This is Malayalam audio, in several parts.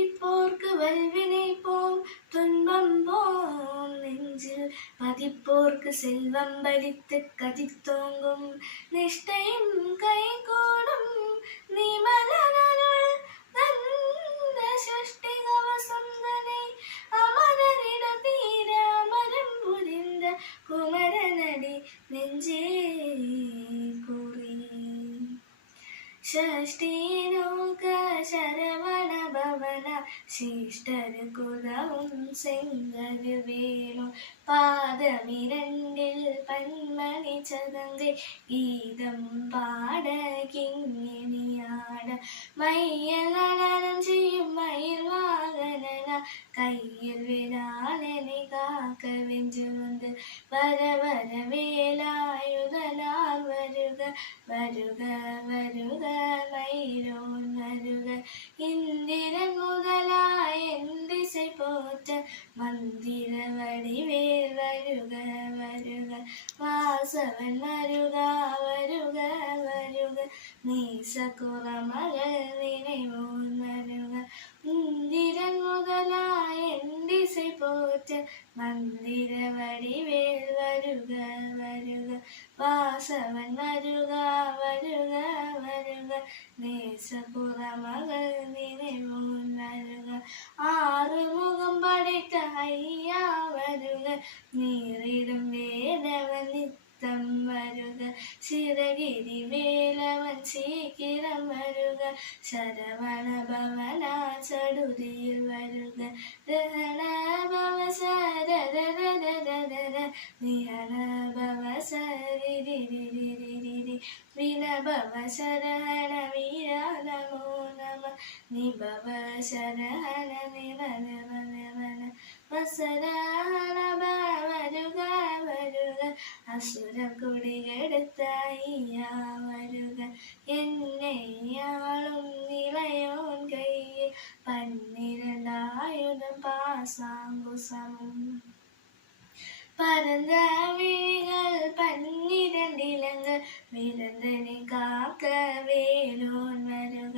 மதிப்போர்க்கு வல்வினை போம் துன்பம் போம் நெஞ்சில் பதிப்போர்க்கு செல்வம் பலித்து கதித்தோங்கும் நிஷ்டையும் கைகூடும் நிமலனருள் தந்த சஷ்டி கவசம் தனை அமரரிட தீர அமரம் புரிந்த குமரனடி நெஞ்சே கூறி ഷഷ്ടീനോക ശരവണ ഭവന ശിഷ്ടരുകുതവും സെങ്കരു വേണു പാദമിരണ്ടിൽ പന്മണി ചതങ്കை ഗീതം പാട കിങ്ങിണിയാട മയ്യൽ നടനം ചെയ്യും മയിൽ വാഹനന കയ്യിൽ വിരാലനെ കാക്ക വെഞ്ചുകൊണ്ട് വര വര വേലായുധനാർ വരുക വരുക വരുക മയിലോൻ വരുക ഇന്ദിരൻ മുതലായ ദിശை പോറ്റ മന്ദിര വടിവേൽ വരുക വരുക വാസവൻ വരുക വരുക വരുക നീസകുറമകൾ നിனைவோൻ വരുക ഇന്ദിരൻ മുതലായ ദിശை പോറ്റ മന്ദിര വടിവേൽ വരുക വരുക വാസവൻ വരുക വരുക വരുക നേസപുറമകൾ നിனைவோൻ വരുക ആറുമുഖം പടയ്ത്ത അയ്യാ വരുക നീറിടും വേലവൻ നിത്തം വരുക ശിരഗിരി വേലവൻ ശീക്കിരം വരുക ശരവണ ഭവന ചടുതിയിൽ വരുക ദഹന ഭവ ശരദരദരദര നിഹന ഭവ ശരിരിരിരിരിരി വിനഭവ ശരഹണ വീര നമോ നമ നിഭവ ശരഹണ നിവ നിവ നിവന വസരഹണ വരുക വരുക അസുര കുടികെടുത്തയ്യാ വരുക എന്നെയാളും നിളയോൻ കയ്യിൽ പന്നിരണ്ടായുധം പാസാങ്കുസമം പരந்த விழிகள் பன்னிரண்டிலங்கள் விருந்தனை காக்க வேலோன் வருக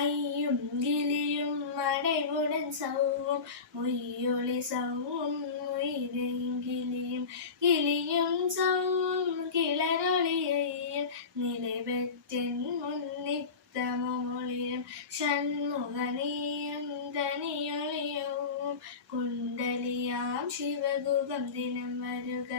ஐயும் கிளியும் அடைவுடன் சவ்வும் உய்யொளி சவ்வும் உயிரையும் கிளியும் கிளியும் சவ்வும் கிளரொளியையும் நிலை பெற்றென் முன்னித்தமும் ஒளியும் ஷண்முகனியும் தனியொளியவும் കുണ്ടലിയാം ശിവഗുഹം ദിനം വരുക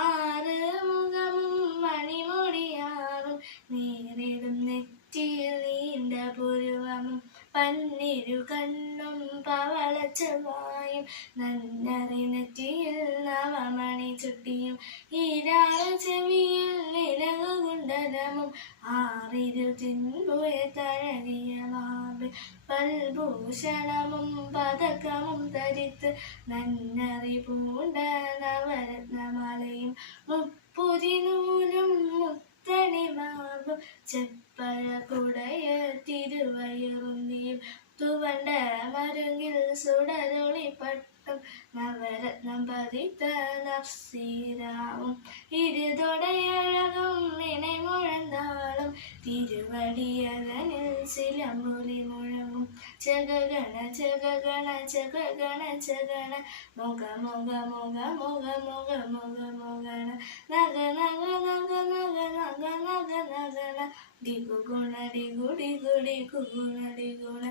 ആറ് മുഖമും മണിമുടിയാറും നീറിടും നെറ്റിയിൽ നീണ്ട പുരുവമും പന്നിരു കണ്ണും പവളച്ചവായും നന്നറി നെറ്റിയിൽ നവമണി ചുട്ടിയും ഈരാള ചെവിയിൽ നിലകുണ്ടലമും ആറിരു തിൻപുയ തഴകിയ മാബ് പൽഭൂഷണമും പതകമും ധരിത്ത് നന്നറി പൂണ്ട നവരത്നമാലയും മുപ്പുതിനൂലും മുത്തണിമാവും ചെപ്പഴ കുടയ തിരുവയറുന്തിയും തുവണ്ട മരുങ്ങിൽ സുടരൊളിപ്പട്ടും നവരത്നം പതിത്ത നഫ്സീരാവും ഇരുതൊടയഴകും നിனைമുഴந்தாളും തിരുവടിയകനിൽ സിലമ്പുലി മുഴങ്ങും ജഗഗണ ജഗഗണ ജഗഗണ ജഗണ മുഖ മുഖ മുഖ മുഖ മുഖ മുഖ മുഖണ നഗ നഗ നഗ നഗ നഗ നഗ നഗണ ഡിഗു ഗുണ ഡിഗു ഡിഗു ഡിഗു ഗുണ ഡിഗുണ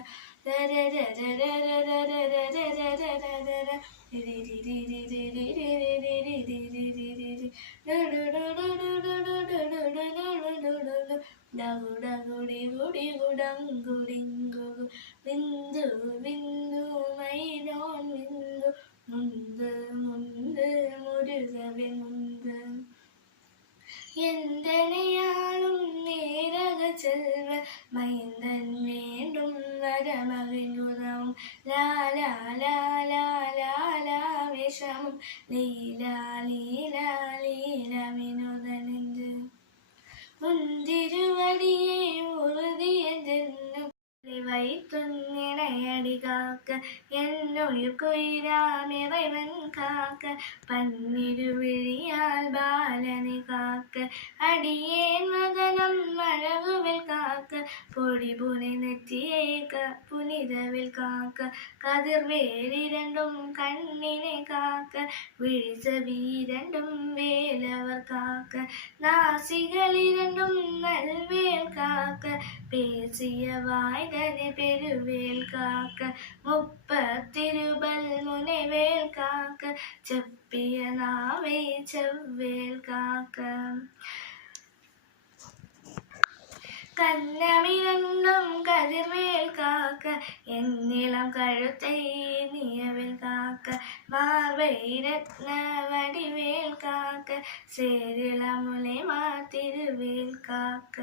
ദര ദര ദര ദര ദര ദര ദര രി രി രി രി രി രി രി രി രി രി രി രി രി രി ഡു ഡു ഡു ഡു ഡു ഡു ഡു ഡു ഡു ഡു ഡു ഡു ഡു ഡഗു ഡഗു ഡിഗു ഡിഗു ഡങ്കു ഡിങ്കു ബിന്ദു ബിന്ദു മൈലോൻ ബിന്ദു മുന്ത് മുന്ത് മുരുകവെ മുന്ത് എന്തനെയാളും നേരക ചെൽവ മൈന്ദൻ വേണ്ടും വരമകനുതവും ലാലാ ലാലാ ലാലാ വേഷമും ലീലാ ലീലാ ലീല വിനോദനെന്ത് മുന്തിരുവടിയെ ഉറുതിയെന്നും வைத்துன்னிணையடி காக்க என்னுயிர் குயிராம் இறைவன் காக்க பன்னிருவிழியால் பாலனை காக்க அடியேன் மகனம் அழகுவில் காக்க பொடிபுனை நெற்றியை புனிதவில் காக்க கதிர்வேல் இரண்டும் கண்ணினை காக்க விழிசெவி இரண்டும் வேலவர் காக்க நாசிகள் இரண்டும் நல்வேல் காக்க பேசிய வாய்தனை பெருவேல் காக்க முப்பத்திருபல் முனைவேல் காக்க செப்பிய நாவை செவ்வேல் காக்க கண்ணமிரண்டும் கதிர்வேல் காக்க என்னிலம் கழுத்தை நியவில் காக்க மார்பை ரத்ன வடிவேல் காக்க சேரிளமுலை மாத்திருவேல் காக்க